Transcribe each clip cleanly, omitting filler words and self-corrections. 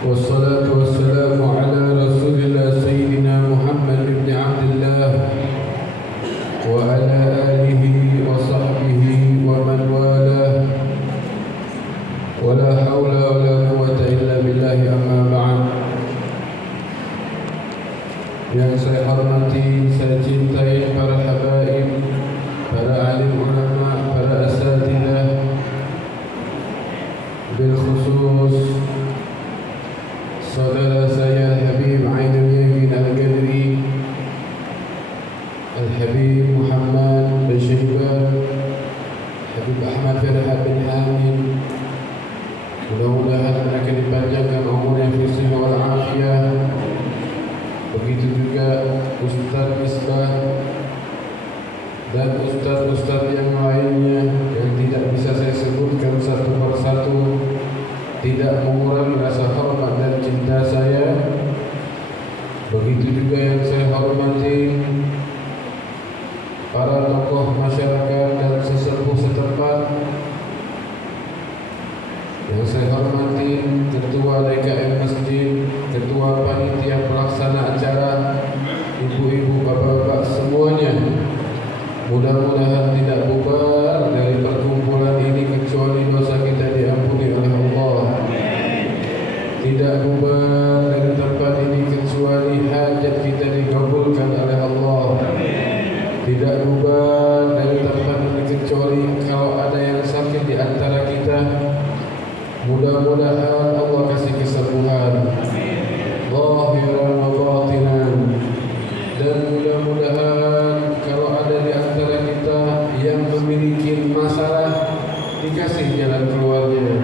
والصلاة والسلام على رسول الله سيدنا محمد بن عبد الله وعلى آله وصحبه ومن والاه ولا حول ولا قوة إلا بالله أما بعد. Yang saya hormati, saya cintai para habaib, para alim ulama, para asatidah, bil khusus saudara saya Habib Ainul Yamin Al-Qadri, Al-Habib Muhammad bin Syaibah, Habib Ahmad Firhat bin Hamid. Mudah-mudahan mereka dipanjangkan umurnya fi siha wal afiyah. Begitu juga Ustaz Misbah dan ustaz-ustaz yang lainnya yang tidak bisa saya sebutkan satu persatu, tidak mengurangi rasa hormat dan cinta saya. Begitu juga yang saya hormati para tokoh masyarakat dan sesepuh setempat. Yang saya hormati Ketua DKM Masjid, Ketua Panitia Pelaksana Acara, ibu-ibu, bapak-bapak semuanya. Mudah-mudahan tidak bubar dari perkumpulan ini kecuali dosa kita diampuni oleh Allah. Tidak bubar dari tempat ini kecuali hajat kita dikabulkan oleh Allah. Tidak bubar dari tempat ini kecuali kalau ada yang sakit di antara kita, mudah-mudahan Allah kasih kesembuhan zahiran wa batinan. Dan mudah-mudahan kalau ada di antara kita yang memiliki masalah, dikasih jalan keluarnya.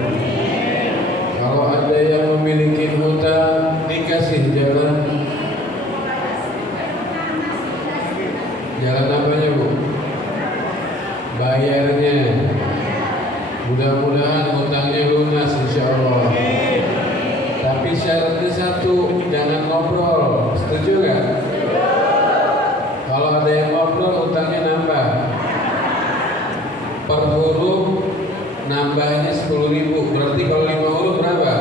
Kalau ada yang memiliki hutang, dikasih jalan apanya, Bu? Bayarnya. Mudah-mudahan hutangnya lunas insyaallah. Tapi syaratnya satu, jangan ngobrol. Setuju nggak? Kalau ada yang ngobrol, hutangnya nambah. Per huruf nambahnya 10.000. Berarti kalau 5 huruf berapa?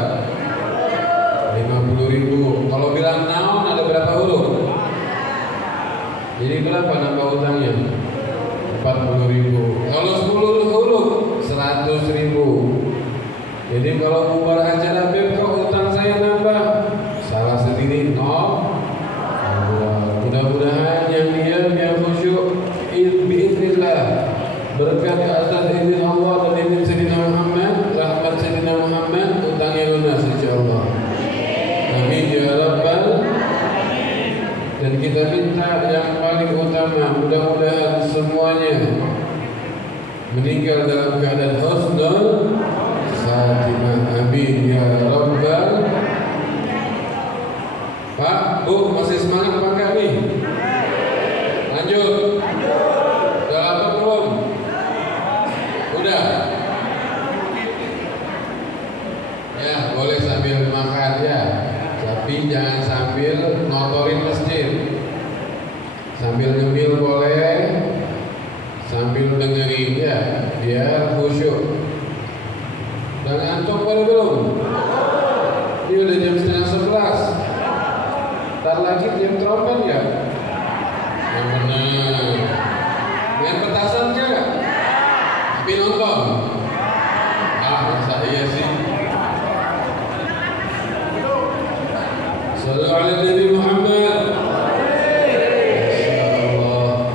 50.000. Kalau bilang naon ada berapa huruf? Jadi berapa nambah hutangnya? 40.000. Kalau 10 huruf 100.000. Jadi kalau bubar acara Beb, kok hutang saya nambah? Salah sendiri, no. Mudah-mudahan yang diam, yang khusyuk, biiznillah, berkat atas izin Allah dan izin Sayyidina Muhammad, rahmat Sayyidina Muhammad, hutangnya lunas insyaallah. Amin ya rabbal. Dan kita minta yang paling utama, mudah-mudahan semuanya meninggal dalam keadaan husnul khatimah. Amin ya rabbal. Pak, Bu, masih semangat apa enggak nih? Lanjut. Udah lapar belum? Udah. Ya, boleh sambil makan ya. Tapi jangan sambil ngotorin masjid. Sambil ngemil boleh, sambil dengerin ya, biar khusyuk. Dan ngantuk pada belum? Ini udah jam 10:30. Ntar lagi jam trompet ya? Yang benar. Main petasan enggak? Tapi nonton. Masa iya sih? Sallallahu alaihi Nabi Muhammad. Insyaallah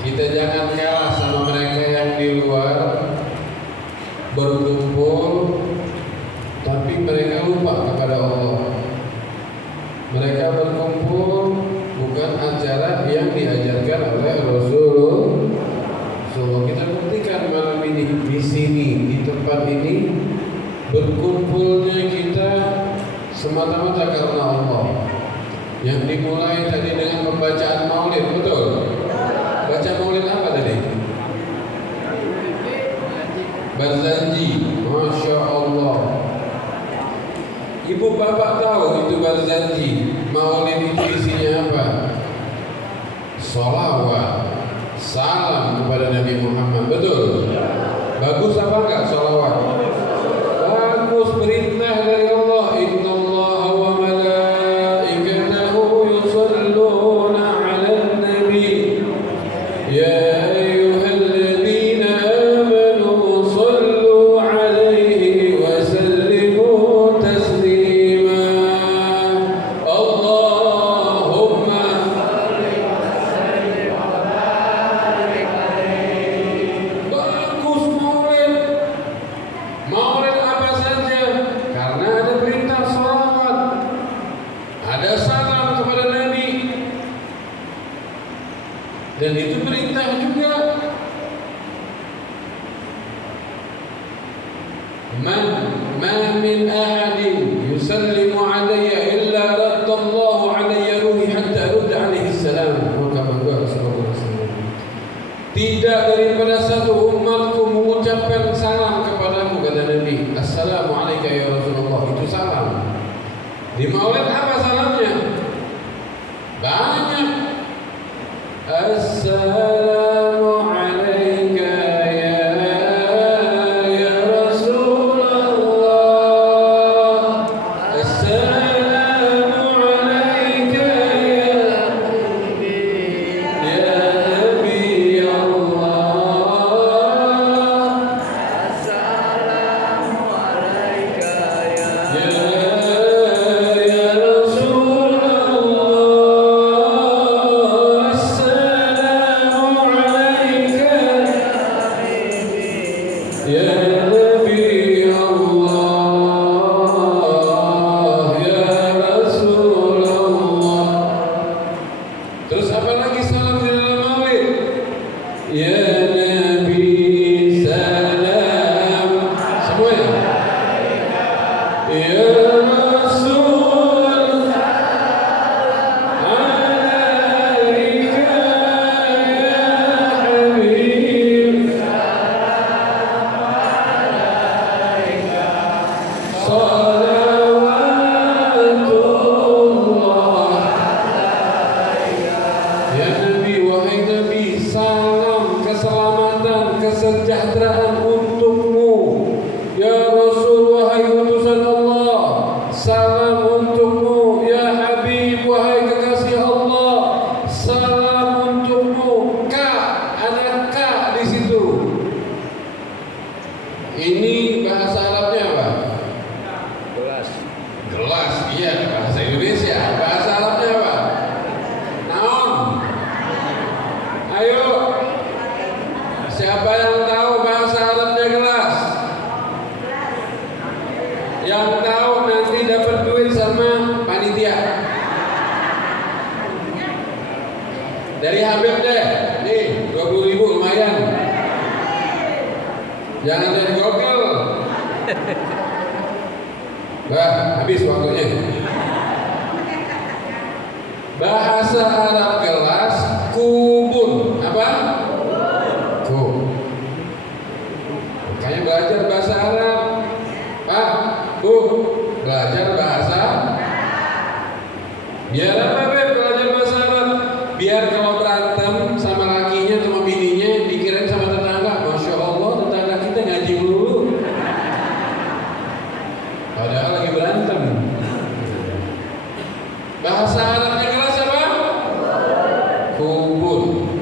kita jangan kalah sama mereka yang di luar berkumpul, tapi mereka lupa kepada Allah. Mereka berkumpul bukan acara yang diajarkan oleh Rasulullah. Kita buktikan malam ini di sini, di tempat ini, berkumpulnya kita semata-mata karena Allah. Yang dimulai tadi dengan pembacaan maulid, betul? Baca maulid apa tadi? Barzanji, Masya Allah. Ibu bapak tahu itu barzanji. Maulid itu isinya apa? Sholawat, salam kepada Nabi Muhammad, betul? Bagus apa enggak sholawat? Bagus, perintah dari Allah. Inna Allah Di Maulid apa salamnya? Banyak. Assalamu alayka ya Rasulullah. Assalamu alayka ya Nabi Allah. Assalamu alayka Ya Rasulullah. Assalamu alayka ya Nabi Allah. Ya Rasulullah. Terus apa lagi salam di dalam Maulid? Ya Nabi salam. Semua ya? Ya Rasul alaika ya Habib. Salawatullah. Ya Nabi, wahai Nabi, salam keselamatan, kesejahteraan untukmu. Ya Rasul, wahai utusan Allah, salam untukmu. Ya Habib, wahai kekasih Allah, salam untukmu. Ada ka di situ. Ini bahasa Arabnya apa? Gelas. Gelas, iya, bahasa Indonesia. Bahasa Arabnya apa? Naon. Ayo, siapa yang tahu bahasa Arabnya gelas? Yang tahu nanti dapat duit sama panitia. Dari Habib deh, nih 20.000 lumayan. Jangan dari Google. Bah, habis waktunya. Bahasa Arab gelas kubun. Apa? Ku. Makanya belajar bahasa Arab. Pak, Bu, belajar bahasa. Biar apa, Beb, belajar bahasa Arab? Biar kalau berantem sama lakinya sama bininya dikirain sama tetangga, Masya Allah tetangga kita ngaji dulu. Padahal lagi berantem. Bahasa Arabnya kelas apa? Kubun.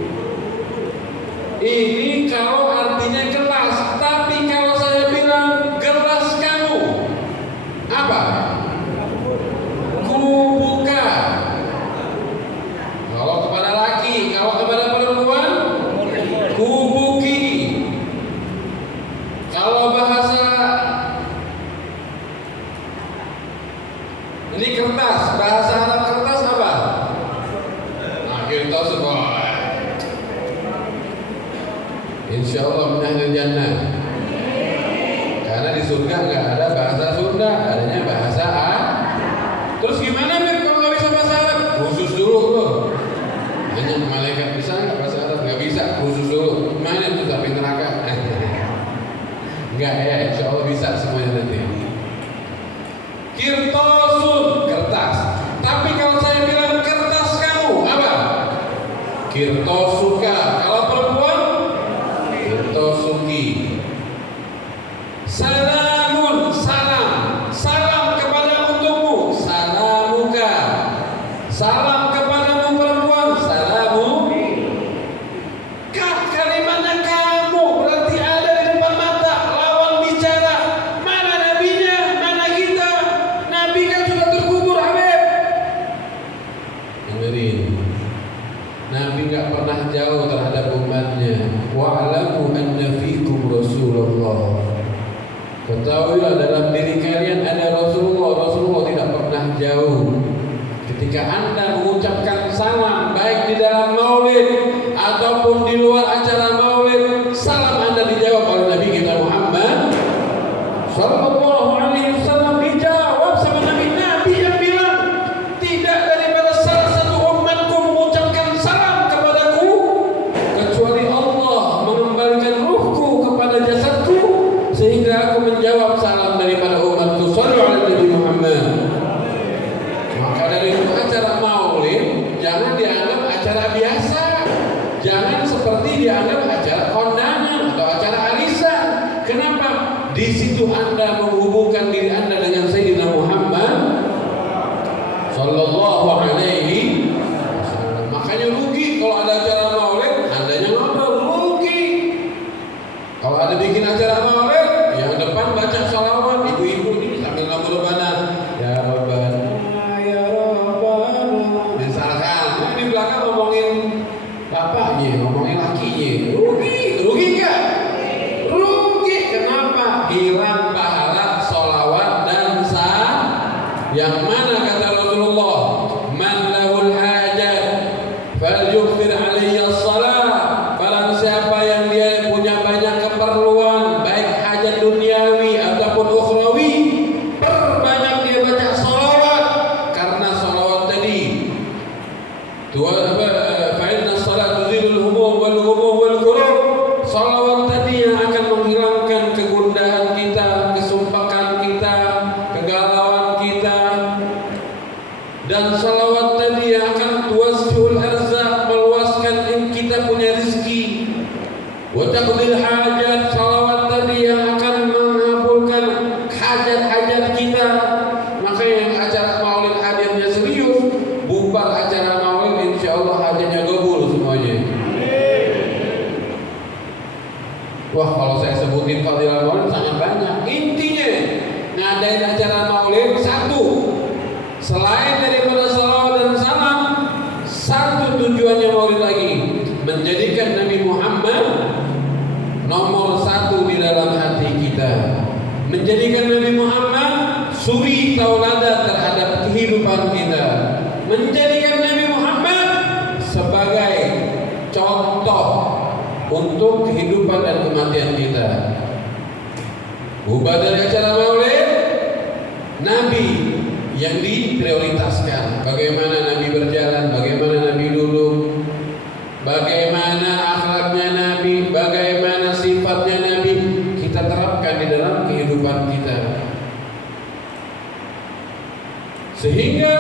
Ini kalau artinya kelas, tapi kalau saya bilang gelas kamu, apa? Kubuka. Kalau kepada laki, kalau kepada perempuan, kubuki. Kalau bahasa ini kertas, bahasa Arab kertas apa? Nah, kertas boy. Insya Allah minahil jannah. Karena di surga nggak ada bahasa Sunda, adanya bahasa Arab. Terus gimana Beb kalau nggak bisa bahasa Arab? Khusus dulu loh. Hanya malaikat bisa nggak bahasa Arab? Nggak bisa, khusus dulu. Mana tuh sampai neraka? Enggak ya, insya Allah bisa semuanya nanti. Kirtosun, kertas. Tapi kalau saya bilang kertas kamu, apa? Kirtosuka. Kalau perempuan, kirtosuki. Salamun, salam. Salam kepada untukmu, salamuka. Salam kepadamu perempuan, salamu. Kalimatnya kamu berarti ada di depan mata, lawan bicara. Mana nabinya, mana kita? Nabi kan sudah terkubur, Habib. Dengerin. Nabi nggak pernah jawab sallallahu alaihi wasallam. Makanya rugi kalau ada acara maulid, andanya ngobrol, rugi. Kalau ada bikin acara maulid, yang depan baca sholawat, ibu-ibu ini sambil ngobrol-ngobrol, ya Rabbana, ya Rabbana. Misalkan, di belakang ngomongin bapaknya, ngomongin lakinya, rugi nggak? Rugi. Kenapa? Hilang pahala sholawat dan sah. Yang mana kata Rasulullah, man lahul hajat falyukthir alaiya shalah. Barang siapa yang dia punya banyak keperluan, baik hajat duniawi ataupun ukhrawi, perbanyak dia baca sholawat. Karena sholawat tadi fa inna shalat tuzilul humum wal kurub. Sholawat tadi yang akan menghilangkan kegundahan kita, kesumpakan kita, kegalauan kita. Dan salawat tadi yang akan tuwasihul arzak, meluaskan kita punya rezeki. Wa taqdil hajat, salawat tadi yang akan mengabulkan hajat-hajat kita. Makanya yang acara maulid hadirnya serius, bubar acara maulid insyaallah hajatnya gabul semuanya. Wah, kalau saya sebutin fadilah maulid sangat banyak. Intinya ngadain acara maulid satu, selain daripada salawat dan salam, satu tujuannya maulid lagi, menjadikan Nabi Muhammad nomor satu di dalam hati kita, menjadikan Nabi Muhammad suri tauladan terhadap kehidupan kita, menjadikan Nabi Muhammad sebagai contoh untuk kehidupan dan kematian kita. Bubar dari acara maulid, Nabi yang diprioritaskan. Bagaimana Nabi berjalan, bagaimana Nabi duduk, bagaimana akhlaknya Nabi, bagaimana sifatnya Nabi, kita terapkan di dalam kehidupan kita. Sehingga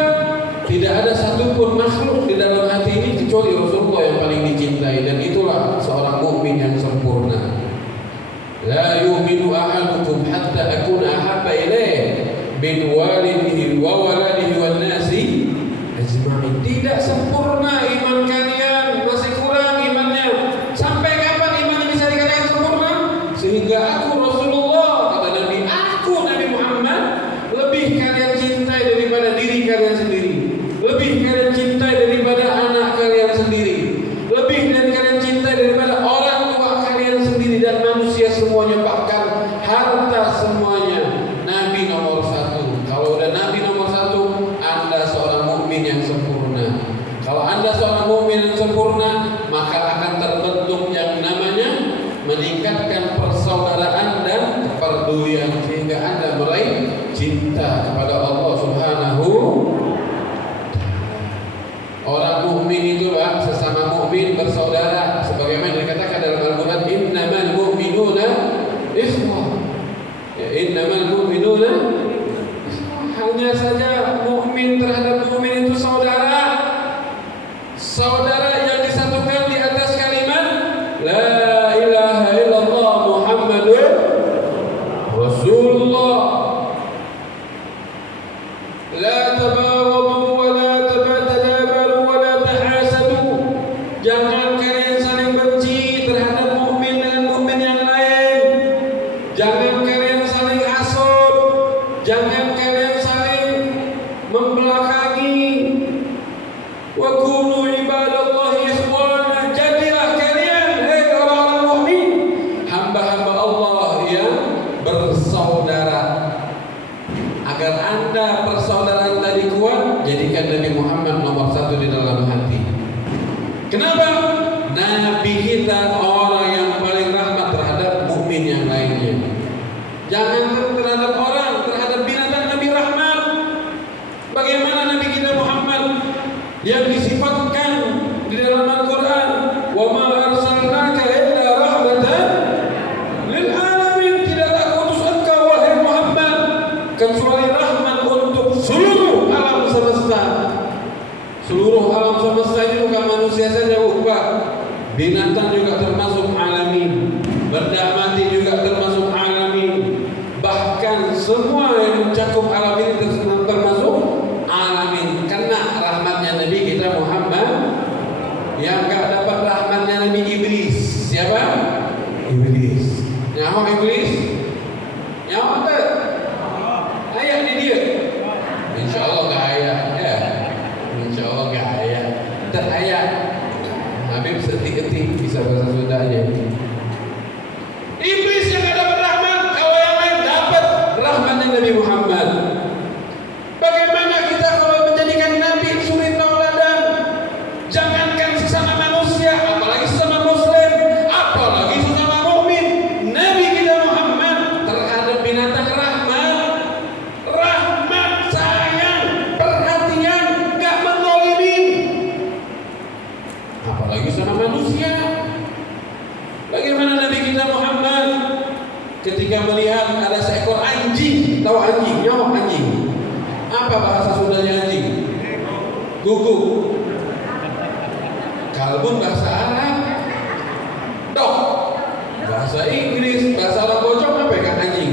tidak ada satupun makhluk di dalam hati ini kecuali Rasulullah yang paling dicintai, dan itulah seorang mukmin yang sempurna. La yu'minu ahadukum hatta akuna ahabba ilaih min walidihi wa waladihi wan nasi ajma'in. Tidak sempurna iman kalian, masih kurang imannya. Sampai kapan imannya bisa dikatakan sempurna? Sehingga aku Rasulullah, kata Nabi, aku Nabi Muhammad lebih kalian cintai daripada diri kalian sendiri, lebih kalian cintai daripada anak kalian sendiri, lebih dari kalian cintai daripada orang tua kalian sendiri dan manusia semuanya, bahkan harta semuanya. Nabi nomor satu. Kalau udah Nabi nomor satu, Anda seorang mukmin yang sempurna. Kalau Anda seorang mukmin yang sempurna, maka akan terbentuk yang namanya meningkatkan persaudaraan dan kepedulian, sehingga Anda meraih cinta kepada Allah Subhanahu. Orang mukmin itu sesama mukmin bersaudara, sebagaimana dikatakan dalam Al-Qur'an, innamal mu'minuna ikhwah. Ya, innamal mu'minuna ikhwah. Hanya saja mukmin terhadap mukmin itu saudara. Saudara yang disatukan di atas kalimat la ilaha illallah Muhammadur Rasulullah. La tabaghadu wa la tabadabaru wa la tahasadu. Jangan kalian saling benci terhadap mukmin dengan mukmin yang lain. Jangan kalian saling hasud. Jangan kalian saling membelakangi. Wa kunu ibadallahi ikhwana. Jadilah kalian, hei orang-orang mukmin, hamba-hamba Allah yang bersaudara. Agar Anda persaudaraan tadi kuat, jadikan Nabi Muhammad nomor satu di dalam hati. Kenapa? Nabi kita orang yang paling rahmat terhadap mukmin yang lainnya. Jangan terhadap orang, terhadap binatang Nabi rahmat. Bagaimana Nabi kita Muhammad yang disifatkan di dalam Al-Quran, wa ma arsalnaka illa rahmatan lil alamin. Tidaklah kuutus engkau wahai Muhammad kecuali rahmat untuk seluruh alam semesta. Seluruh alam semesta ini bukan manusia saja, bukan. Binatang juga termasuk alamin, benda mati juga termasuk alamin. Bahkan semua yang mencakup alam ini termasuk alamin. Karena Apa bahasa Sundanya anjing? Guguk. Kalbun bahasa Arab. Dok. Bahasa Inggris, bahasa orang bocok apa ya anjing?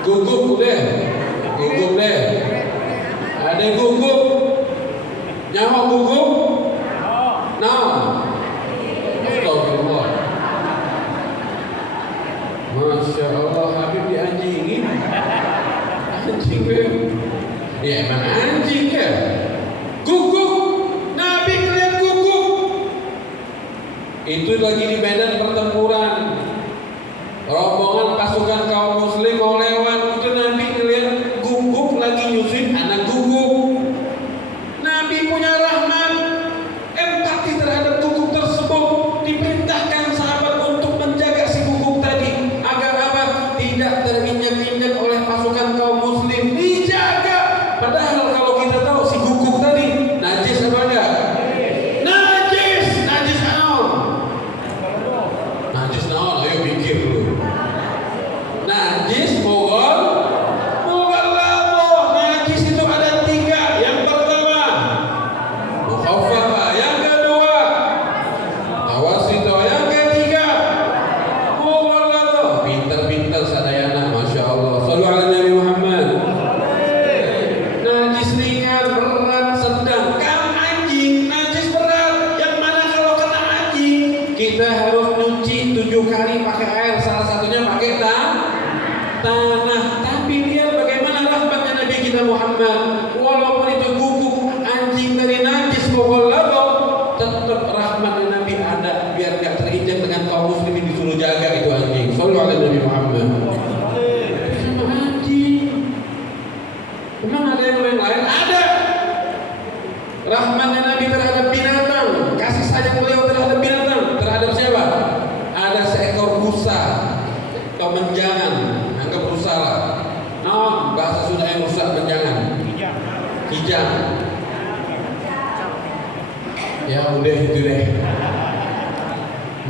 Guguk udah. Guguk deh. Ada guguk. Nyawa guguk. Nah. Astagfirullah. Masya Allah, Habib dianjingin. Anjing ya. Ya emang anjing ya. Guguk. Nabi ngeliat guguk. Itu lagi di medan pertempuran. Rombongan pasukan kaum muslim mau lewat. Itu Nabi ngeliat guguk lagi nyusuin anak guguk. Nabi punya rahmat, empati terhadap guguk tersebut. Diperintahkan sahabat untuk menjaga si guguk tadi agar apa? Tidak terinjak-injak oleh pasukan kaum muslim. Dijaga. Padahal kalau kita tahu si guguk tadi najis apa enggak? Najis. Najis naon? Najis naon? Ayo pikir dulu. Najis mogol. Najis itu ada 3. Yang pertama mukhaffafah, yang kedua tawasito, yang ketiga mughalladhah. Pinter-pinter sadayana, masya Allah. Shallu ala Nabi Muhammad. Najis ringan, berat, sedang. Kan anjing najis berat. Yang mana kalau kena anjing kita harus nyuci 7 kali pakai air, salah satunya pakai tanah. Tapi lihat bagaimana rahmatnya Nabi kita Muhammad. Walaupun itu guguk anjing dari najis mughalladhah, tetap rahmatnya Nabi ada biar gak terinjak dengan kaum muslimin, disuruh jaga itu anjing. Sallallahu alaihi Nabi Muhammad. Sama anjing. Memang ada yang lain? Ada. Rahmatnya Nabi terhadap binatang, kasih sayang beliau terhadap binatang. Terhadap siapa? Ada seekor rusa atau menjangan, anggap rusa lah. Nah, bahasa Sunda yang rusa menjangan. Kijang. Ya udah itu deh.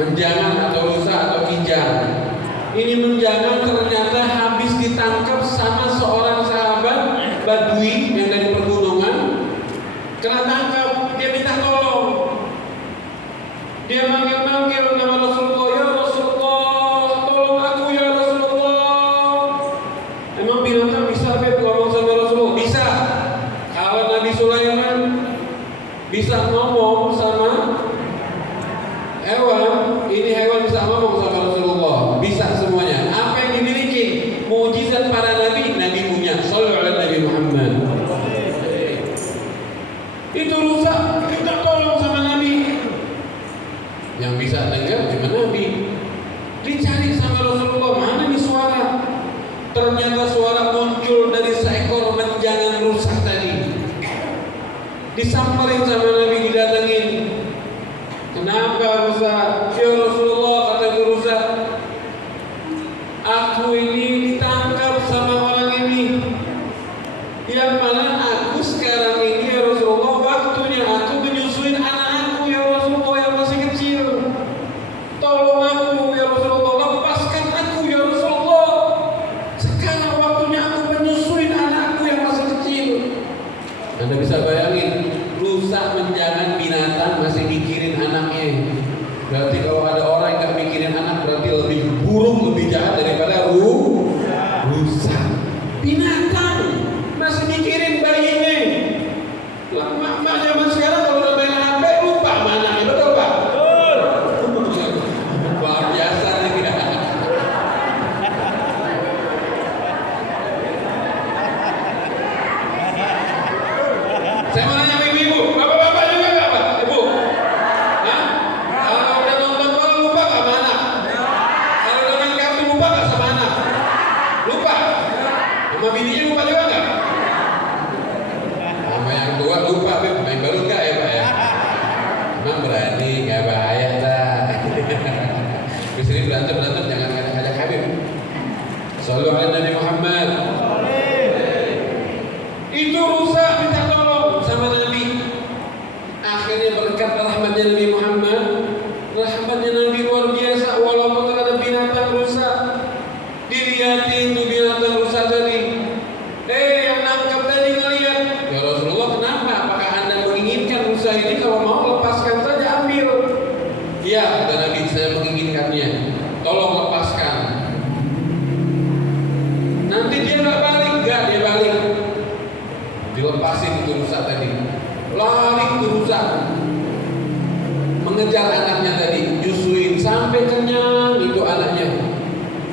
Menjangan atau rusa atau kijang. Ini menjangan ternyata habis ditangkap sama seorang sahabat Badui yang dari pergunungan. Kena tangkap, dia minta tolong. Dia manggil-manggil nama Rasulullah, ya Rasulullah, tolong aku ya Rasulullah. Emang binatang bisa ngomong sama Rasulullah? Bisa. Kalau Nabi Sulaiman bisa ngomong sama hewan, ini hewan bisa ngomong sama Rasulullah. Bisa semuanya. Apa yang dimiliki? Mukjizat para nabi, Nabi punya. Sallallahu alaihi Nabi Muhammad. Itu rusak, kita tolong sama Nabi. Yang bisa dengar cuma Nabi. Dicari sama Rasulullah, mana nih suara? Ternyata suara muncul dari seekor menjangan rusak tadi. Disamperin sama Nabi, didatengin. Kenapa rusak? Ya Rasulullah, kata itu rusak. Aku ini ditangkap sama orang ini. Yang mana aku sekarang ini ya Rasulullah, waktunya aku menyusuin anak aku ya Rasulullah yang masih kecil. Tolong aku ya Rasulullah, lepaskan aku ya Rasulullah. Sekarang waktunya aku menyusuin anakku yang masih kecil. Anda bisa bayangin, rusak menjangan binatang masih mikirin anaknya. Berarti kalau ada orang yang gak mikirin anak, berarti lebih buruk, lebih jahat daripada rusak. Binatang masih mikirin bayinya. Mak zaman sekarang kalau udah main HP lupa mana, betul Pak? Betul. Luar biasa nih ya. Saya mau nanya ibu-ibu, bapak-bapak juga nggak Pak? Ibu? Hah? Kalau udah nonton bola lupa nggak sama anak? Kalau udah main kartu lupa nggak sama anak? Lupa? Sama bininya lupa juga nggak? Sama yang tua lupa, main baru nggak ya Pak ya? Emang berani, nggak bahaya dah. Di sini berantem jangan ngajak Habib. Sallallahu alaihi Nabi Muhammad. Itu rusak, minta tolong sama Nabi. Akhirnya berkat rahmatnya Nabi Muhammad, rahmatnya Nabi luar biasa. Walaupun terhadap binatang rusak, dilihatin tuh lepasin itu rusa tadi. Lari itu rusa, mengejar anaknya tadi, nyusuin sampai kenyang itu anaknya.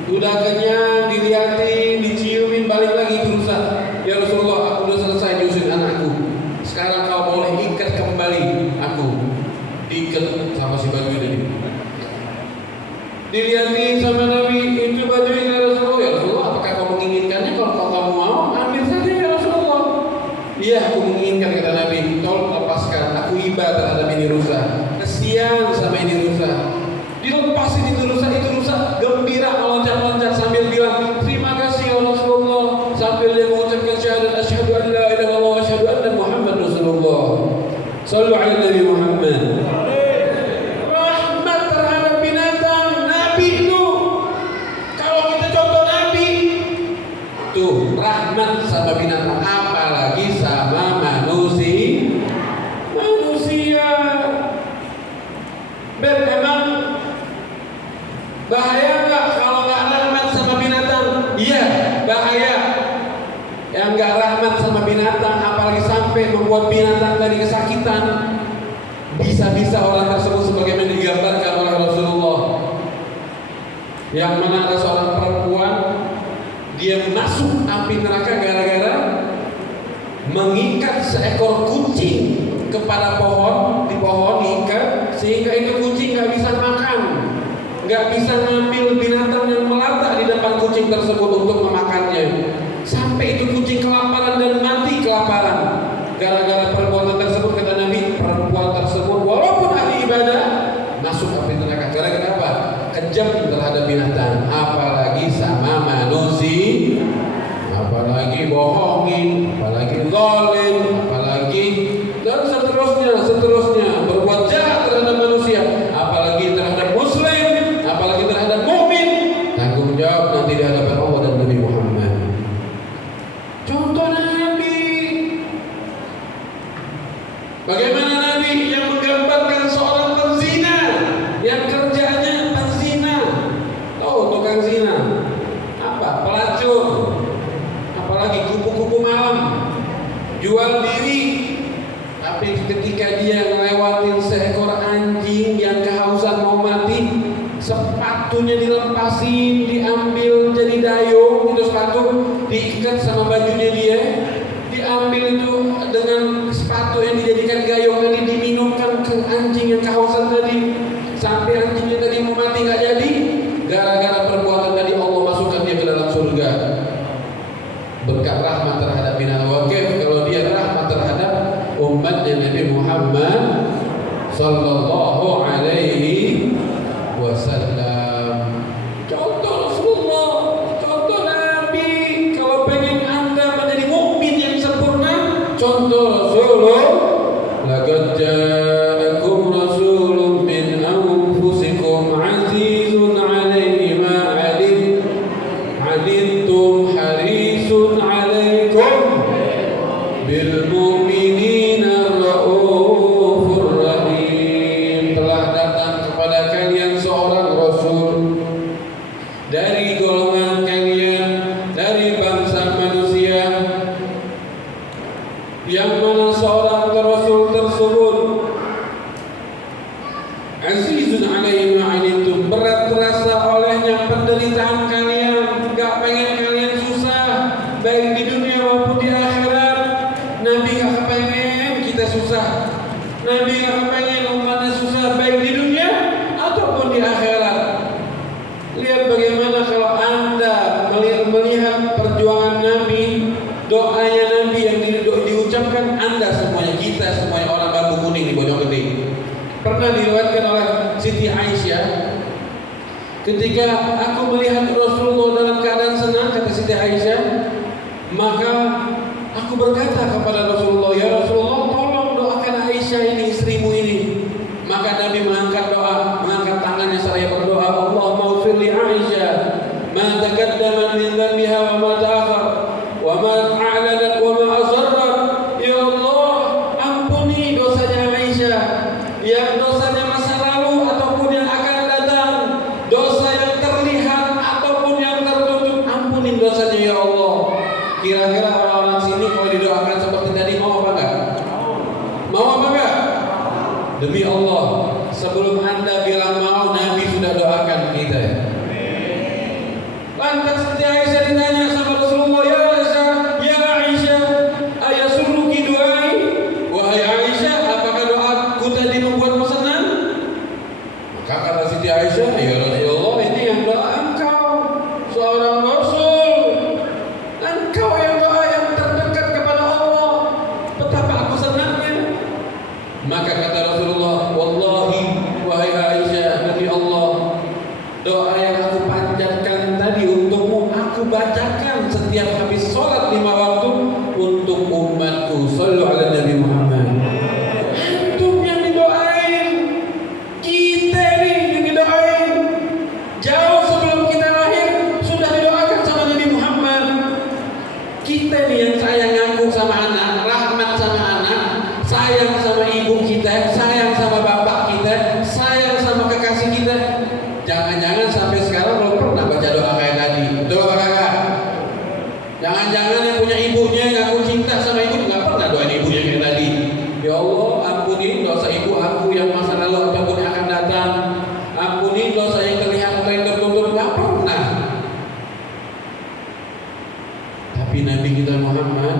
Udah kenyang, dilihatin, diciumin, balik lagi itu rusa. Ya Rasulullah, aku udah selesai nyusuin anakku. Sekarang kau boleh ikat kembali aku. Diikat sama si Badui tadi. Dilihatin sama Nabi, itu Badui ya Rasulullah. Ya Rasulullah, apakah kau menginginkannya? Kalau kamu mau, ambil saja ya Rasulullah. Iya, aku menginginkan, kata Nabi. Tolong lepaskan, aku iba terhadap ini rusa. Kesian sama ini rusa. Dilepasin itu rusa gembira meloncat-loncat sambil bilang, terima kasih ya Rasulullah, sambil dia mengucapkan syahadat asyhadu an la ilaha illallah wa asyhadu anna Muhammad Rasulullah. Sallu ala Nabi Muhammad. Rahmat terhadap binatang, Nabi itu. Kalau kita contoh Nabi, tuh rahmat sama binatang, apalagi sama manusia. Memang bahaya nggak kalau nggak rahmat sama binatang? Iya, bahaya. Yang nggak rahmat sama binatang, apalagi sampai membuat binatang tadi kesakitan, bisa-bisa orang tersebut sebagaimana digambarkan oleh Rasulullah, yang mana ada seorang perempuan, dia masuk api neraka gara-gara mengikat seekor kucing kepada pohon, di pohon diikat, sehingga itu kucing nggak bisa makan, nggak bisa ngambil binatang yang melata di depan kucing tersebut untuk memakannya, sampai itu kucing kelaparan dan mati kelaparan gara-gara perbuatan tersebut. Kata Nabi, perempuan tersebut walaupun ahli ibadah masuk api neraka. Gara-gara apa? Kejam terhadap binatang, apalagi sama manusia, apalagi bohongin, apalagi zalim, apalagi dan seterusnya berbuat jahat terhadap manusia, apalagi terhadap muslim, apalagi terhadap mukmin. Tanggung jawab nanti di hadapan Allah dan Nabi Muhammad. Contoh Nabi, bagaimana Nabi yang menggambarkan seorang penzina yang kerjanya penzina. Tahu tukang zina apa? Pelacur, apalagi kupu-kupu malam, jual diri. Tapi ketika dia ngelewatin seekor anjing yang kehausan mau mati, sepatunya dilepasin, diambil jadi dayung, itu sepatu diikat sama bajunya dia, diambil itu dengan sepatu yang dijadikan gayung tadi, diminumkan ke anjing yang kehausan tadi, sampai anjingnya tadi mau mati nggak jadi. Gara-gara perbuatan tadi Allah masukkan dia ke dalam surga berkat rahmat terhadap binatang. Wakif kalau dia rahmat terhadap umatnya Nabi Muhammad sallallahu alaihi wasallam. Contoh Rasulullah, contoh Nabi. Kalau pengen Anda menjadi mukmin yang sempurna, contoh Rasulullah. Laqad ja'akum rasulun min anfusikum azizun 'alaihi ma 'anittum harisun 'alaikum bil mu'minina raufur rahim. Telah datang kepada kalian seorang rasul dari golongan kalian, dari bangsa manusia, yang mana seorang rasul tersebut azizun 'alaihi ma 'anittum, berat terasa olehnya penderitaan kalian, gak pengen kalian susah baik di dunia maupun di akhirat. Nabi gak kepengen kita susah, Nabi gak kepengen umatnya susah baik di dunia ataupun di akhirat. Lihat bagaimana kalau Anda melihat perjuangan Nabi, doanya Nabi yang diucapkan, Anda semuanya, kita semuanya orang Bambu Kuning di Bojonggede. Pernah diriwayatkan oleh Siti Aisyah, ketika aku melihat Rasulullah dalam keadaan senang, kata Siti Aisyah, maka aku berkata kepada Rasulullah, ya Rasulullah, tolong doakan Aisyah ini, istrimu ini. Maka Nabi mengangkat tangannya seraya berdoa, Allahumma ighfir li Aisyah ma taqaddama min dhanbiha wa ma ta'akhkhar wa ma a'lanat wa ma asarrat. Ya Allah, ampuni dosanya Aisyah, yang dosanya masa lalu ataupun yang akan datang, dosa yang terlihat ataupun yang tertutup, ampunin dosanya ya Allah. Kira-kira orang-orang sini kalau didoakan seperti tadi mau bacakan setiap habis sholat 5 waktu untuk umatku. Shallu ala Nabi Muhammad. Antum yang didoain, kita nih yang didoain. Jauh sebelum kita lahir sudah didoakan sama Nabi Muhammad. Kita nih yang sayang ngaku sama anak, rahmat sama anak, sayang sama ibu kita, sayang sama bapak kita, sayang sama kekasih kita. Jangan-jangan sampai sekarang belum pernah baca doa kayak tadi. Betul apa kakak? Jangan-jangan yang punya ibunya ngaku cinta sama ibu nggak pernah doain ibunya kayak tadi. Ya Allah, ampuni dosa ibu aku yang masa lalu ataupun yang akan datang. Ampuni dosa yang terlihat atau yang tertutup, nggak pernah. Tapi Nabi kita Muhammad,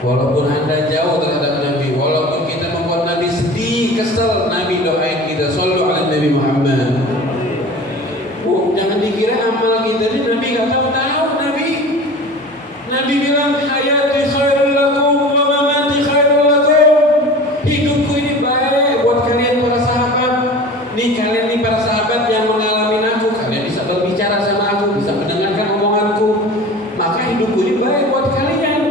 walaupun anda jauh terhadap Nabi, walaupun kita membuat Nabi sedih, kesel, Nabi doain kita. Shallu ala Nabi Muhammad. Jangan dikira amal kita ini Nabi nggak tahu-tahu. Nabi bilang hayati khairul lakum wa mamati khairul lakum. Hidupku ini baik buat kalian para sahabat. Nih kalian nih para sahabat yang mengalami aku, kalian bisa berbicara sama aku, bisa mendengarkan omonganku. Maka hidupku ini baik buat kalian.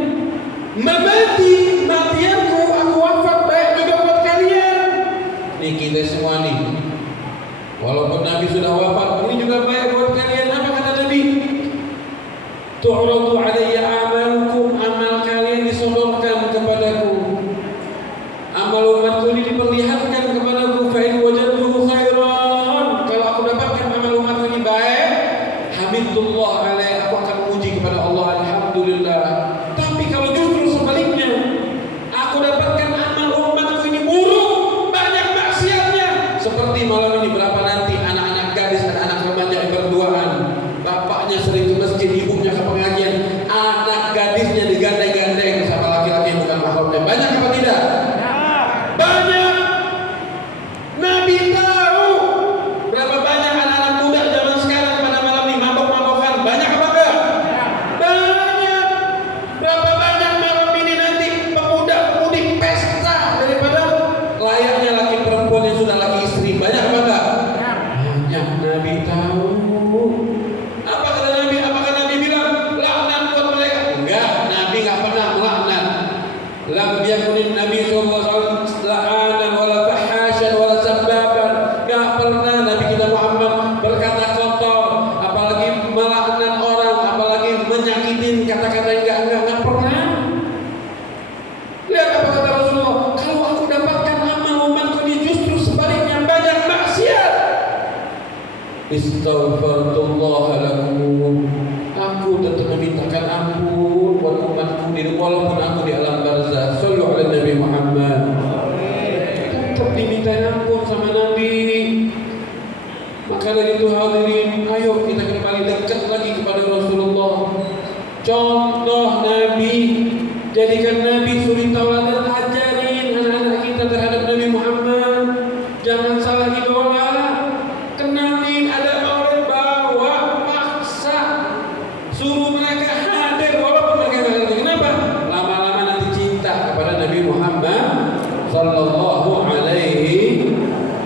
Mamati, matianku, aku wafat baik juga buat kalian. Nih kita semua nih, walaupun Nabi sudah wafat, ini juga baik buat kalian. Apa kata Nabi? Tu'radu alayya amalukum, amal kalian disodorkan kepadaku. Amal umatku ini diperlihatkan kepadaku. Fa in wajadtuhu khairan, kalau aku dapatkan amal umatku ini baik, hamidullah alaih, aku akan memuji kepada Allah, alhamdulillah. Tapi kalau justru sebaliknya, aku dapatkan amal umatku ini buruk, banyak maksiatnya, seperti malam ini berapa nanti anak-anak gadis dan anak remaja yang berduaan, bapaknya sering ke masjid, ibunya ke pengajian, anak gadisnya digandeng-gandeng sama laki-laki yang bukan mahramnya. Banyak apa tidak? Banyak. Nabi tahu berapa banyak anak-anak muda zaman sekarang pada malam ini mabok-mabokan. Banyak apa enggak? Banyak. Berapa banyak malam ini nanti pemuda-pemudi pesta daripada layaknya laki perempuan yang sudah laki istri. Banyak apa enggak? Banyak. Nabi tahu. Apa kata Nabi? Apakah Nabi bilang laknat buat mereka? Enggak, Nabi enggak pernah melaknat. Lam yakunin Nabi sallallahu alaihi wasallam la'anan wala fahasyan wala sabbaban. Enggak pernah Nabi kita Muhammad berkata kotor, apalagi melaknat orang, apalagi menyakitin kata-kata yang enggak pernah. Lihat apa kata Rasulullah, kalau aku dapatkan amal umatku ini justru sebaliknya banyak maksiat. Istaghfirullah lakum. Aku tetap memintakan ampun buat umatku walaupun aku di alam barzah. Shallu ala Nabi Muhammad. Tetap diminta ampun sama Nabi. Maka dari itu hadirin, ayo kita kembali dekat lagi kepada Rasulullah. Contoh Nabi, jadikan Nabi suri tauladan, ajarin anak-anak kita terhadap Nabi Muhammad. Jangan salah idola. Kenalin, ada orang bawa paksa, suruh mereka hadir walaupun mereka nggak ngerti. Kenapa? Lama-lama nanti cinta kepada Nabi Muhammad sallallahu alaihi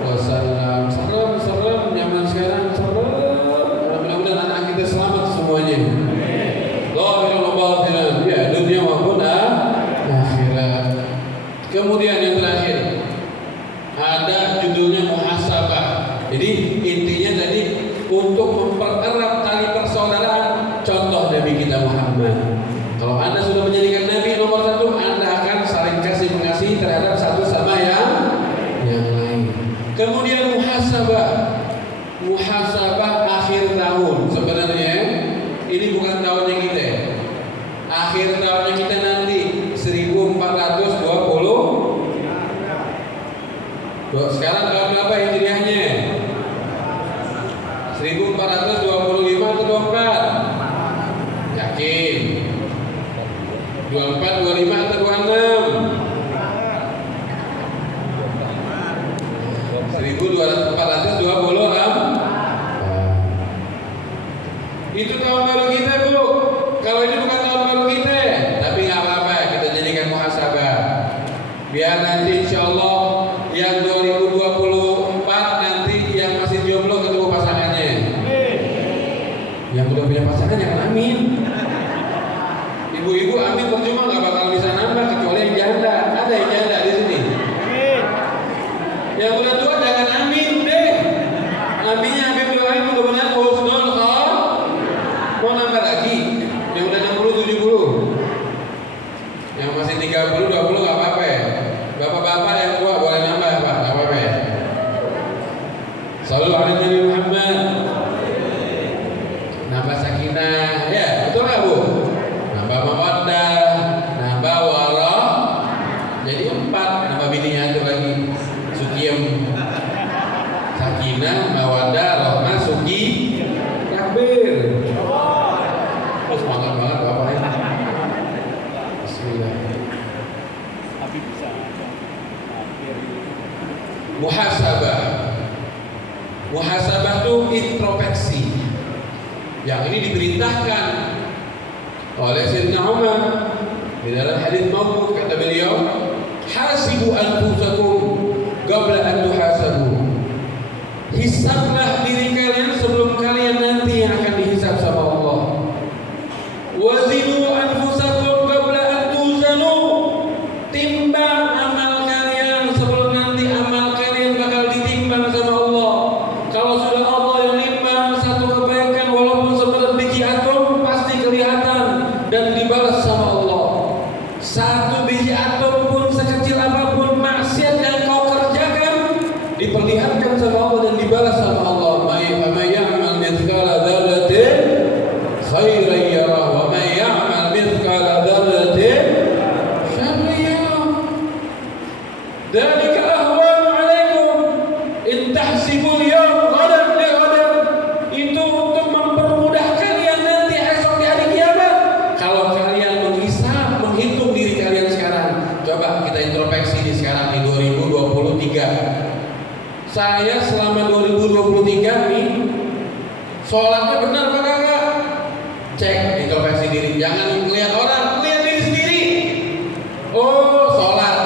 wasallam. Serem zaman sekarang, serem. Mudah-mudahan anak kita selamat semuanya. Zahiran wa batinan, ya dunia maupun akhirat. Kemudian yang terakhir ada judulnya muhasabah. Jadi intinya tadi untuk mempererat tali persaudaraan, contoh Nabi kita Muhammad. Kalau Anda sudah menjadikan Nabi nomor 1, Anda akan saling kasih mengasihi terhadap satu sama yang lain. Kemudian muhasabah akhir tahun. Sebenarnya ini bukan tahunnya kita. Akhir tahunnya kita nanti 1420. Sekarang tahun berapa hijriahnya? 1425 atau 24? Yakin? 24, 25 atau 26? 1426. Itu tahun baru kita, Bu. Kalau ini bukan tahun baru kita, tapi nggak apa-apa, kita jadikan muhasabah. Biar nanti insya Allah yang 2024 nanti yang masih jomblo ketemu pasangannya. Yang udah punya pasangan jangan amin. 30, 20 nggak apa-apa ya. Bapak-bapak yang tua boleh nambah Pak, nggak apa-apa ya. Shallallahu alaihi Nabi Muhammad. Nambah sakinah, ya betul nggak Bu? Nambah mawaddah, nambah warah. Jadi 4, nambah bininya itu lagi. Sukiyem, sakinah, mawaddah, rahmah, suki, takbir. Oh, semangat banget Bapak ya. Bismillah. Tapi bisa Muhasabah. Muhasabah itu introspeksi. Yang ini diperintahkan oleh Sayyidina Umar di dalam hadis mauquf, kata beliau, hasibu anfusakum qabla an tuhasabu. Hisablah diri kalian sebelum kalian nanti yang akan dihisab sama Allah. Wazinu anfusakum qabla an tuzanu. Timbang amal kalian sebelum nanti amal kalian bakal ditimbang sama Allah. Kalau sudah Allah yang nimbang satu kebaikan walaupun seberat biji atom pasti kelihatan dan dibalas sama Allah. Satu biji atom pun sekecil apapun maksiat yang kau kerjakan diperlihatkan sama Allah dan dibalas sama Allah. May ya'mal mithqala dzarratin khairan yarah wa may ya'mal mithqala dzarratin syarran yarah. Dzalika ahwanu 'alaikum in tahsibul yawm ghadan li ghadan. Itu untuk mempermudah kalian nanti esok di hari kiamat. Kalau kalian menghisab, menghitung diri kalian sekarang. Coba kita introspeksi di sekarang di 2023. Saya selama 2023 nih sholatnya benar apa kagak? Cek introspeksi diri. Jangan lihat orang, lihat diri sendiri. Oh, sholat.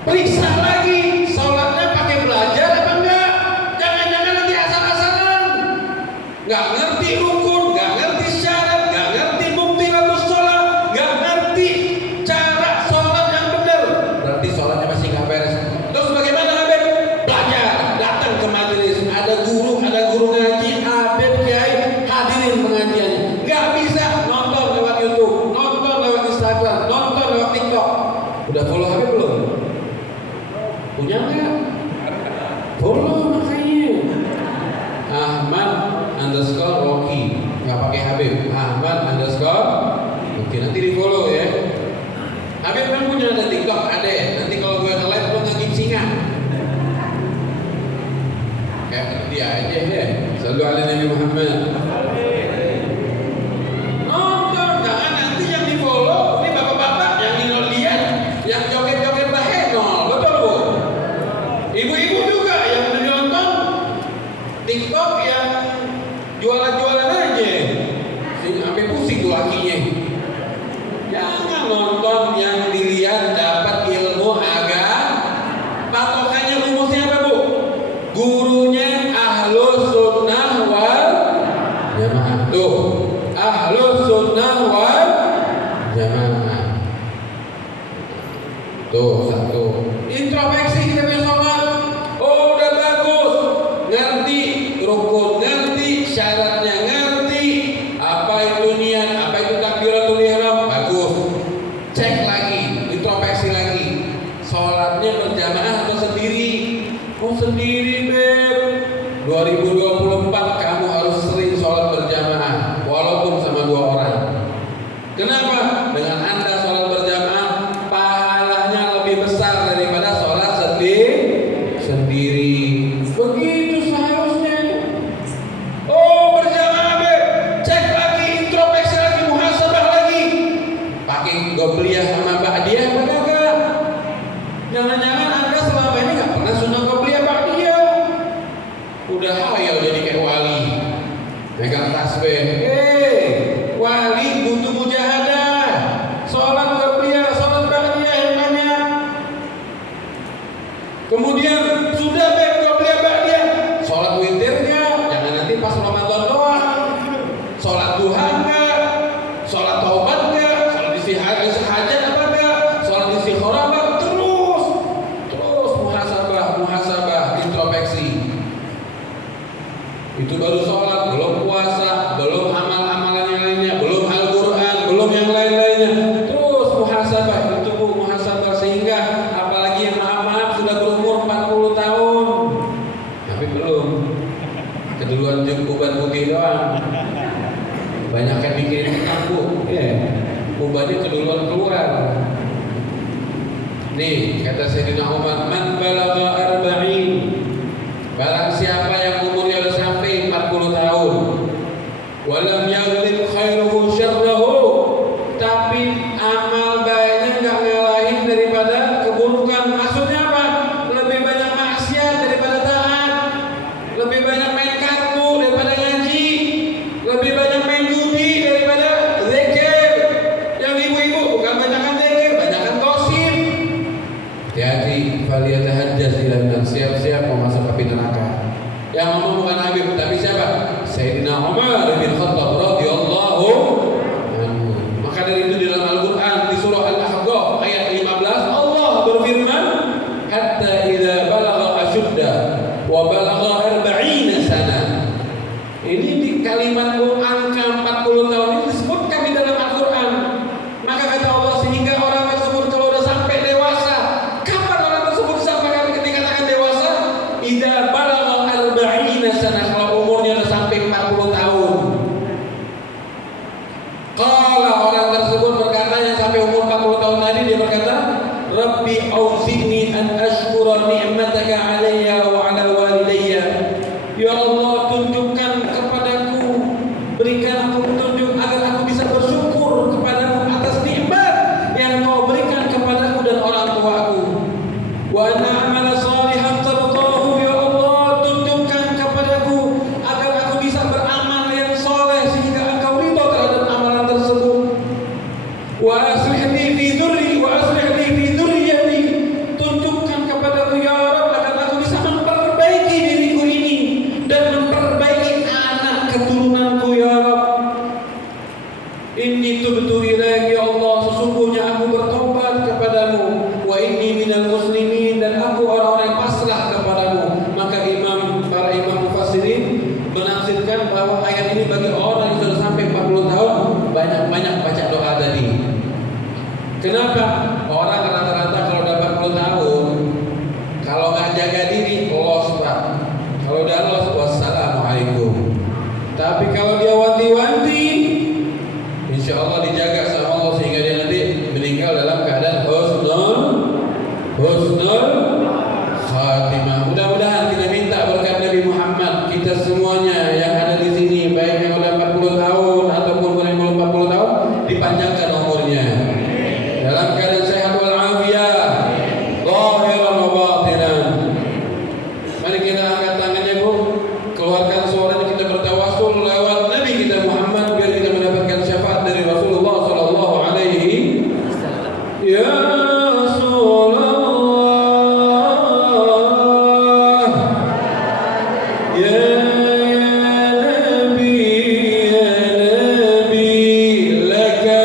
Periksa lagi, sholatnya pakai belajar apa enggak? Jangan-jangan nanti asal-asalan. Nggak ngerti rukun, nggak ngerti syarat, nggak ngerti bukti waktu sholat, nggak ngerti cara sholat yang benar. Berarti sholatnya masih nggak beres. Terus bagaimana Habib? Belajar, datang ke majelis. Ada guru ngaji, Habib Kiai hadirin pengajiannya. Nggak bisa nonton lewat YouTube, nonton lewat Instagram, nonton lewat TikTok. Udah follow Habib belum? Punya nggak? Follow makanya. Ahmad _ Rocky, nggak pakai Habib. Ahmad _ Rocky, nanti di follow ya. Habib kan punya ada TikTok, ada ya. Nanti kalau gue nge-live lo ngagim singa. Kayak dia aja ya. Sallu ala Nabi Muhammad. Nonton, jangan nanti yang di follow. Ini bapak-bapak yang lihat, yang joget-joget bahenol, betul Bu? Ibu-ibu juga yang nonton TikTok yang jualan-jualan aja, sampai pusing tuh lakinya. Jangan nonton yang dilihat dapat ilmu agama. Patokannya rumusnya apa Bu? Gurunya ahlus sunnah wal jamaah. Tuh, ahlus sunnah wal jamaah. Tuh, satu. Introspeksi kita punya sholat. Oh, udah bagus. Ngerti rukun, ngerti syaratnya, ngerti apa itu niat, apa itu takbiratul ihram, bagus. Cek lagi, introspeksi lagi. Sholatnya berjamaah atau sendiri? Oh, sendiri, Beb. 2024 kamu harus sering sholat berjamaah walaupun sama 2 orang. Kenapa? Dengan Anda sholat berjamaah pahalanya lebih besar daripada sholat sendiri. Begitu seharusnya. Oh, berjamaah Beb. Cek lagi, introspeksi lagi, muhasabah lagi. Pakai qobliyah sama ba'diyah apa kagak? Jangan-jangan Anda selama ini nggak pernah sunnah qobliyah ba'diyah. Udah hayal jadi kayak wali. Megang tasbih. Wali butuh mujahadah. Sholat qobliyah, sholat ba'diyah yang banyak. Kemudian sudah Beb qobliyah ba'diyah. Sholat witirnya jangan nanti pas Ramadan doang. Sholat duha enggak? Sholat taubat enggak? Sholat istihajat apa Ubannya keduluan keluar. Nih kata Sayyidina Umar, man balagha arba'in, barang siapa yang umurnya sudah sampai 40 tahun, walam yaghlib khairuhu syarrahu, tapi amal baiknya enggak ngalahin daripada keburukan. Maksudnya apa? Lebih banyak maksiat daripada taat, lebih banyak main kartu daripada ngaji, lebih banyak main judi daripada zikir. Yang ibu-ibu bukan banyakan zikir, banyakan gosip. Hati-hati, faliyatahajjaz ila nar, siap-siap mau masuk api neraka. Yang ngomong bukan Habib, tapi siapa? Sayyidina Umar bin Khattab radhiyallahu anhu. Maka dari itu di dalam Al-Qur'an di surah Al-Ahqaf ayat 15 Allah berfirman, hatta idza balagha ashudda wa balagha 40 sana. Ini di kalimat angka 40 tahun ini disebutkan di dalam Al-Qur'an. Maka kata Allah, sehingga orang tersebut kalau sudah sampai dewasa. Kapan orang tersebut sampai dikatakan dewasa? Idza balagha 40 sana, kalau umurnya sudah sampai 40 tahun. Qala, orang tersebut berkata, yang sampai umur 40 tahun tadi, dia berkata, Rabbi auzi'ni an ashkura ni'mataka 'alayya wa 'ala walidayya. Ya Allah, tunjukkan kepadaku, berikan aku petunjuk agar aku bisa bersyukur kepadamu atas nikmat yang Kau berikan kepadaku dan orang tuaku. Wa an a'mala shalihan tardahu. Ya Allah, tunjukkan kepadaku agar aku bisa beramal yang soleh sehingga Engkau ridha terhadap amalan tersebut. Wa aslih li fi dzurriyyati, tunjukkan kepadaku ya Rabb agar aku bisa memperbaiki diriku ini dan memperbaiki anak keturunanku ya Rabb. Inni tubtu ilaik, ya Allah, sesungguhnya aku bertobat kepadamu. Wa inni minal muslimin, dan aku orang-orang yang pasrah kepadamu. Maka para imam mufassirin menafsirkan bahwa ayat ini bagi orang yang sudah sampai 40 tahun banyak-banyak baca doa tadi. Kenapa? Orang rata-rata kalau udah 40 tahun, kalau nggak jaga diri, los Pak. Kalau udah los, wassalamualaikum. Tapi kalau dia wanti-wanti, insya Allah dijaga sama Allah sehingga dia nanti meninggal dalam keadaan husnul khatimah. Mudah-mudahan kita minta berkat Nabi Muhammad, kita semuanya yang ada di sini, baik yang udah 40 tahun ataupun belum 40 tahun, dipanjangkan umurnya dalam keadaan sehat wal afiyah, zahiran wa batinan. Mari kita angkat tangannya Bu, keluarkan suaranya, kita bertawassul lewat Nabi kita Muhammad biar kita mendapatkan syafaat dari Rasulullah sallallahu alaihi ya Rasulullah, ya Nabi, laka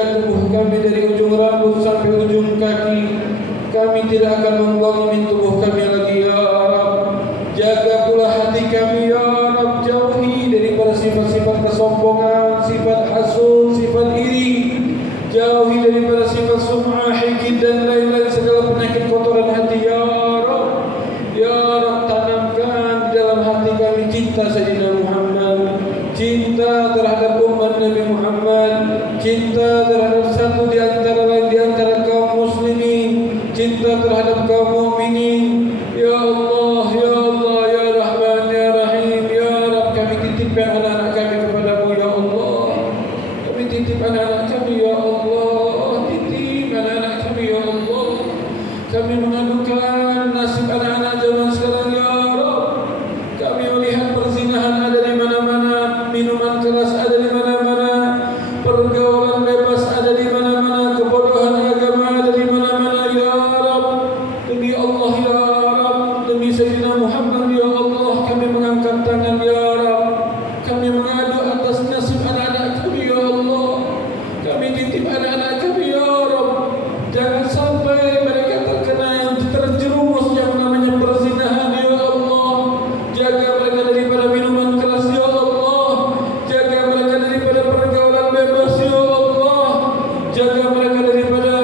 jaga tubuh kami dari ujung rambut sampai ujung kaki. Kami tidak akan membuang tubuh kami lagi ya Rabb. Jaga pula hati kami ya Rabb, jauhi daripada sifat-sifat kesombongan, sifat hasud, sifat iri. Jauhi daripada sifat sum'ah, hikid dan lain-lain segala penyakit kotoran hati ya Rabb. Ya Rabb, tanamkan di dalam hati kami cinta Sayyidina Muhammad, cinta terhadap umat Nabi Muhammad, cinta terhadap satu di antara kaum muslimin, cinta terhadap kaum mukminin. Ya Allah, ya Allah, ya Rahman, ya Rahim, ya Rabb, kami titipkan anak-anak kami kepadamu ya Allah. Kami titip anak-anak kami ya Allah, titip anak-anak kami ya Allah. Kami mengadukan nasib anak-anak zaman sekarang ya Rabb. Kami melihat perzinahan ada di mana-mana, minuman keras ada di mana-mana, pergaulan bebas ada di mana-mana, kebodohan agama ada di mana-mana ya Rabb. Demi Allah ya Rabb, demi Sayyidina Muhammad ya Allah, kami mengangkat tangan ya Rabb. Kami mengadu atas nasib anak-anak kami ya Allah. Kami titip anak-anak kami ya Rabb. Jangan sampai mereka terjerumus yang namanya perzinahan ya Allah. Jaga mereka daripada minuman keras ya Allah. Jaga mereka daripada pergaulan bebas ya Allah. Jaga mereka daripada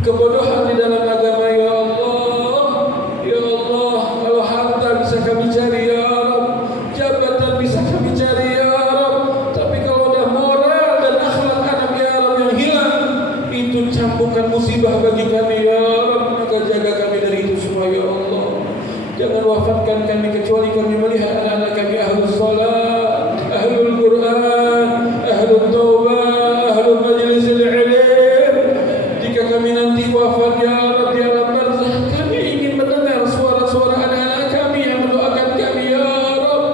kebodohan di dalam agama ya Allah. Ya Allah, kalau harta bisa kami cari ya Rabb, jabatan bisa kami cari ya Rabb, tapi kalau dah moral dan akhlak anak ya Rabb yang hilang, itu cambukan musibah bagi kami ya Rabb. Maka jaga kami dari itu semua ya Allah. Jangan wafatkan kami kecuali kami melihat anak-anak kami ahlus salat, ahlul Quran, ahlul taubah, ahlul majlisil ilm. Jika kami nanti wafat ya Rabb di alam barzakh, kami ingin mendengar suara-suara anak-anak kami yang mendoakan kami ya Rabb.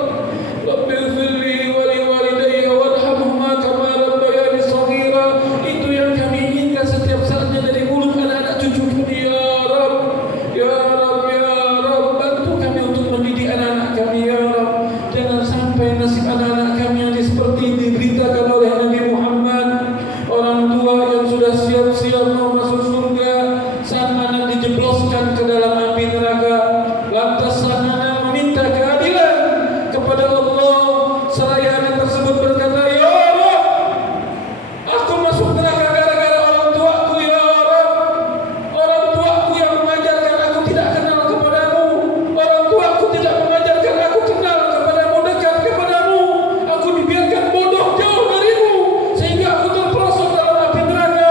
Rabbighfirli wa liwalidayya warhamhuma kama rabbayani shaghira. Itu yang kami inginkan setiap saatnya dari mulut anak-anak cucu kami ya Rabb. Ya Rabb, ya Rabb, bantu kami untuk mendidik anak-anak kami ya Rabb. Jangan sampai nasib anak-anak kami yang seperti diberitakan oleh Nabi Muhammad, orang tua yang sudah siap-siap mau masuk surga, sang anak dijebloskan ke dalam api neraka. Lantas sang anak meminta keadilan kepada Allah. Seraya anak tersebut berkata, ya Rabb, aku masuk neraka gara-gara orang tuaku ya Rabb. Orang tuaku yang mengajarkan aku tidak kenal kepadamu. Orang tuaku tidak mengajarkan aku kenal kepadamu, dekat kepadamu. Aku dibiarkan bodoh jauh darimu, sehingga aku terperosok dalam api neraka.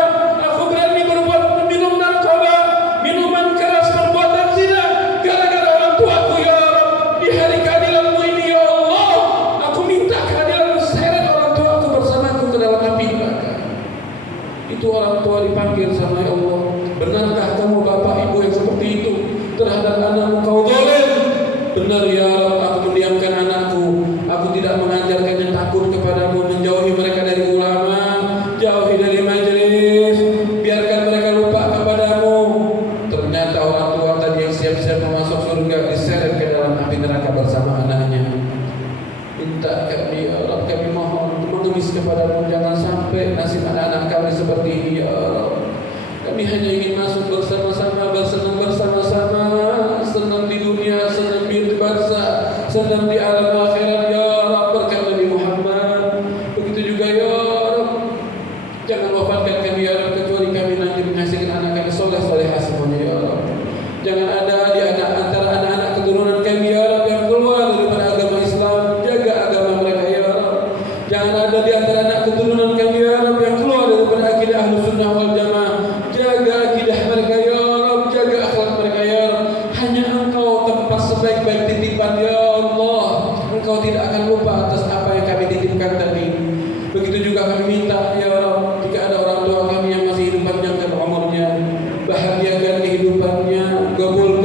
Aku berani berbuat minum narkoba, minuman keras, perbuatan zina, gara-gara orang tuaku ya Rabb. Di hari keadilanmu ini ya Allah, aku minta keadilan, seret orang tuaku bersamaku ke dalam api neraka. Itu orang tua dipanggil sama ya Allah. Benarkah kamu bapak ibu yang seperti itu terhadap anakmu kau zalim? Benar ya Rabb, aku mendiamkan anakku. Aku tidak mengajarkannya takut kepadamu, menjauhi mereka dari ulama, jauhi dari majelis, biarkan mereka lupa kepadamu. Ternyata orang tua tadi yang siap-siap masuk surga diseret ke dalam api neraka bersama anaknya. Minta kami ya Rabb, kami mohon mengemis kepadamu, jangan sampai nasib anak-anak kami seperti ini ya Rabb. Kami hanya ingin masuk bersama-sama, bersenang bersama-sama, senang di dunia, senang di barzakh, senang di alam akhirat ya Rabb, berkat Nabi Muhammad. Begitu juga ya Rabb, jangan wafatkan kami ya Rabb kecuali kami nanti menghasilkan anak kami soleh-solehah semuanya ya Rabb. Jangan ada di antara anak-anak keturunan kami ya Rabb yang keluar daripada agama Islam. Jaga agama mereka ya Rabb. Jangan ada di antara anak keturunan kami ya Rabb yang keluar daripada akidah Ahlus Sunnah wal Jamaah. Jaga akidah mereka ya Rabb, jaga akhlak mereka ya Rabb. Hanya Engkau tempat sebaik-baik titipan ya Allah. Engkau tidak akan lupa atas apa yang kami titipkan tadi. Begitu juga kami minta ya Rabb, jika ada orang tua kami yang masih hidup panjangkan umurnya, bahagiakan kehidupannya, kabul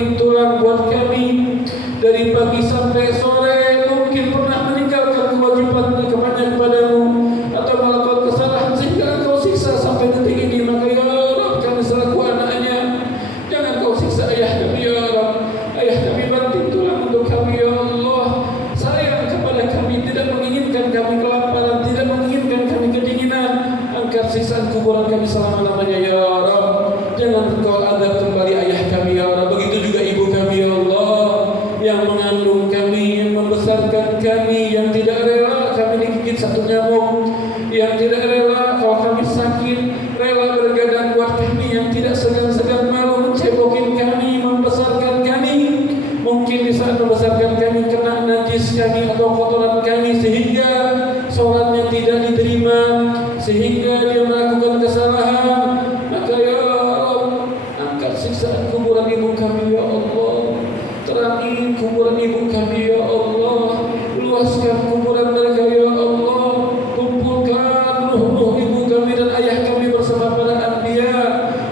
banting tulang buat kami dari pagi sampai sore, mungkin pernah meninggalkan kewajiban kepadamu atau melakukan kesalahan sehingga Engkau siksa sampai detik ini, maka ya Rabb, kami selaku anaknya, jangan Kau siksa ayah kami ya Rabb. Ayah kami banting tulang untuk kami ya Allah, sayang kepada kami, tidak menginginkan kami kelaparan, tidak menginginkan kami kedinginan. Angkat siksaan kuburan kami selama-lamanya ya Rabb. Jangan Kau adab kembali ayah kami ya Rabb. Begitu juga ibu kami ya Allah, yang mengandung kami, yang membesarkan kami, yang tidak rela kami digigit satu nyamuk, yang tidak rela kalau kami sakit, rela bergadang buat kami, yang tidak segan-segan malu mencebokin kami, membesarkan kami. Mungkin di saat membesarkan kami kena najis kami atau kotoran kami sehingga sholatnya tidak diterima, sehingga dia melakukan kesalahan. Maka ya Rabb, angkat siksaan kuburan ibu kami ya Allah, terangi kuburan ibu kami ya Allah, luaskan kuburan mereka ya Allah, kumpulkan ruh-ruh ibu kami dan ayah kami bersama para anbiya,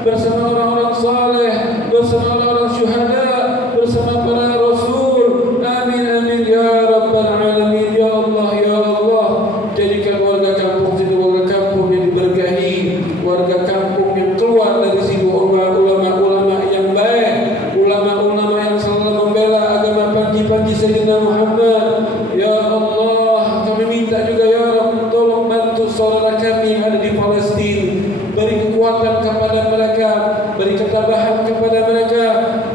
bersama orang-orang saleh, bersama orang-orang syuhada, bersama para rasul. Amin amin ya rabbal alamin ya Allah ya Allah. Jadikan warga kampung sini warga kampung yang diberkahi, warga kampung yang keluar dari sini ulama-ulama yang baik, ulama-ulama yang selalu membela agama panji-panji Sayyidina Muhammad. Ya Allah, kami minta juga ya Rabb, tolong bantu saudara kami yang ada di Palestina, beri kekuatan kepada mereka, beri ketabahan kepada mereka,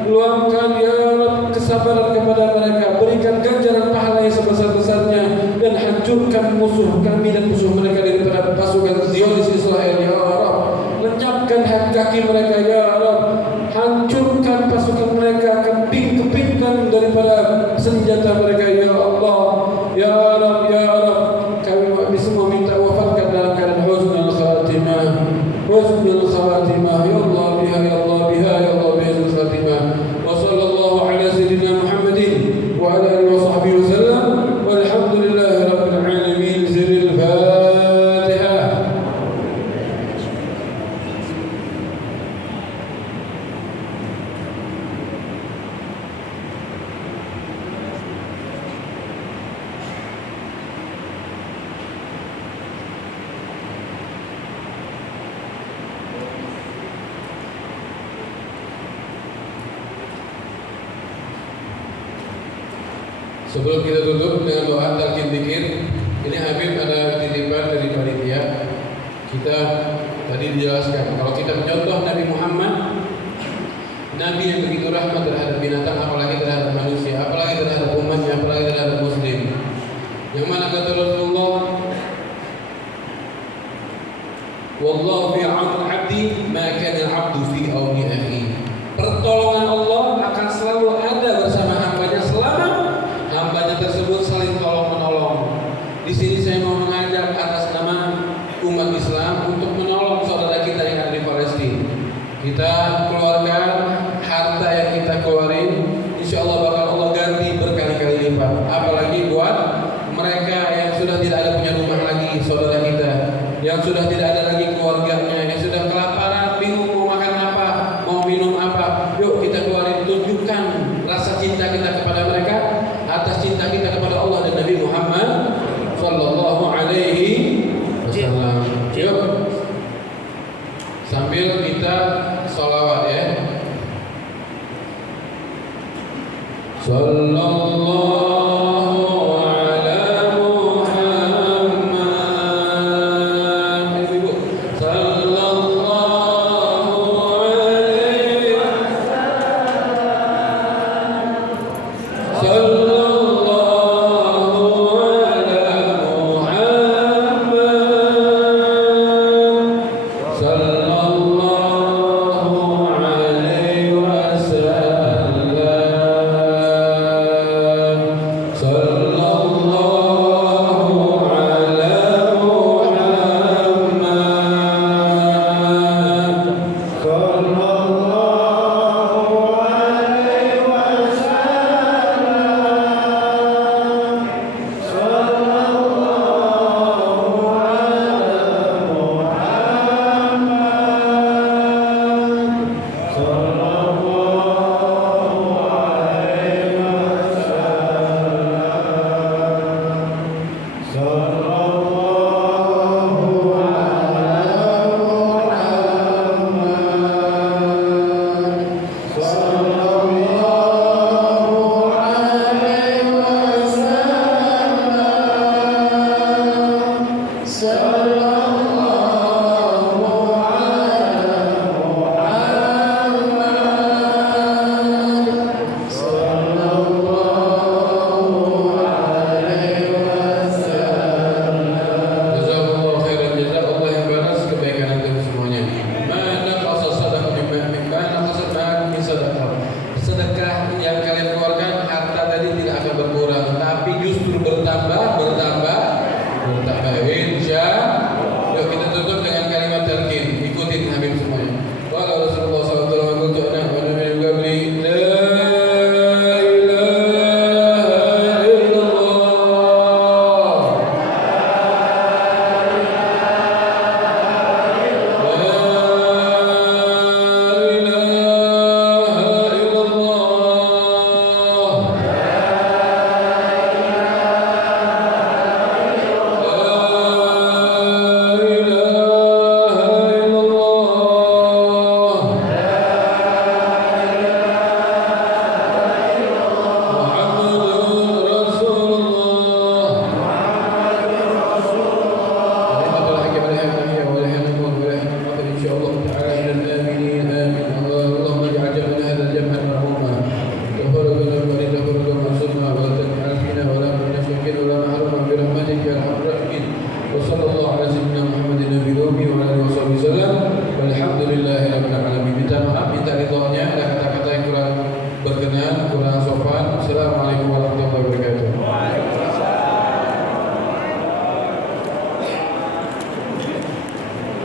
luangkan ya Rabb kesabaran kepada mereka, berikan ganjaran pahala yang sebesar-besarnya, dan hancurkan musuh kami dan musuh mereka daripada pasukan Zionis Israel ya Rabb. Lenyapkan kaki mereka ya Rabb, hancurkan pasukan mereka, keping-kepingkan daripada senjata mereka ya Allah ya Rabb ya Rabb. Kami semua minta wafatkan dalam keadaan husnul khatimah, husnul khatimah ya Allah biha ya Allah biha ya Allah biha husnul khatimah. Wa sallallahu ala sayyidina Muhammadin wa ala alihi wa sahbihi wasallam walhamdulillahi rabbil alamin. Ziril Fatihah. Sebelum kita tutup dengan doa talqin dzikir, ini Habib ada titipan dari panitia. Kita tadi dijelaskan kalau kita mencontoh Nabi Muhammad, Nabi yang begitu rahmat terhadap binatang, apalagi terhadap manusia, apalagi terhadap umatnya, apalagi terhadap muslim. Yang mana kata Rasulullah, wallahu fi 'abdi ma kana 'abdu fi auni akhi. Pertolongan Allah akan selalu ada bersama hambanya selama hambanya tersebut saling tolong-menolong. Di sini saya mau mengajak atas nama umat Islam untuk menolong saudara kita yang ada di Palestina. Kita keluarkan harta yang kita keluarin, insya Allah bakal Allah ganti berkali-kali lipat. Apalagi buat mereka yang sudah tidak ada punya rumah lagi, saudara kita yang sudah tidak ada lagi keluarganya, yang sudah kelaparan, bingung mau makan apa, mau minum apa. Yuk kita keluarin, tunjukkan rasa cinta kita kepada mereka atas cinta kita kepada Allah dan Nabi Muhammad sallallahu alaihi wasallam. Yuk sambil kita sholawat ya. Sallallahu